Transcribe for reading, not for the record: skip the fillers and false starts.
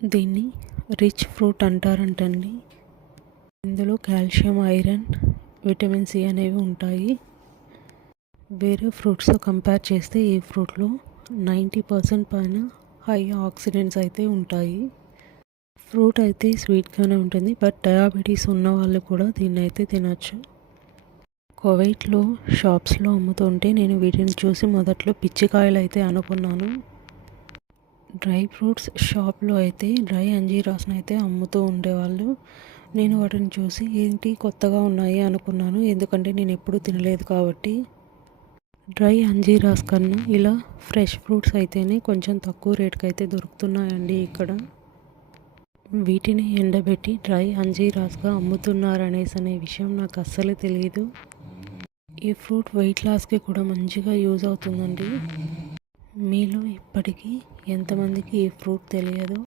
దీన్ని rich fruit అంటారంటండి. ఇందులో calcium, iron, vitamin C అనేవి ఉంటాయి. వేరే ఫ్రూట్స్తో కంపేర్ చేస్తే ఈ ఫ్రూట్లో 90% పైన హై ఆక్సిడెంట్స్ అయితే ఉంటాయి. ఫ్రూట్ అయితే స్వీట్గానే ఉంటుంది, బట్ డయాబెటీస్ ఉన్న వాళ్ళు కూడా దీన్ని అయితే తినచ్చు. కువైట్లో షాప్స్లో అమ్ముతుంటే నేను వీటిని చూసి మొదట్లో పిచ్చికాయలు అయితే అనుకున్నాను. డ్రై ఫ్రూట్స్ షాప్లో అయితే డ్రై అంజీరాస్ని అయితే అమ్ముతూ ఉండేవాళ్ళు. నేను వాటిని చూసి ఏంటి కొత్తగా ఉన్నాయి అనుకున్నాను, ఎందుకంటే నేను ఎప్పుడూ తినలేదు కాబట్టి. డ్రై అంజీరాస్ కన్నా ఇలా ఫ్రెష్ ఫ్రూట్స్ అయితేనే కొంచెం తక్కువ రేటుకి అయితే దొరుకుతున్నాయండి ఇక్కడ. వీటిని ఎండబెట్టి డ్రై అంజీరాస్గా అమ్ముతున్నారనేసి అనే విషయం నాకు అస్సలు తెలియదు. ఈ ఫ్రూట్ వెయిట్ లాస్కి కూడా మంచిగా యూజ్ అవుతుందండి. మీలో ఇప్పటికీ ఎంతమందికి ఈ ఫ్రూట్ తెలియదు?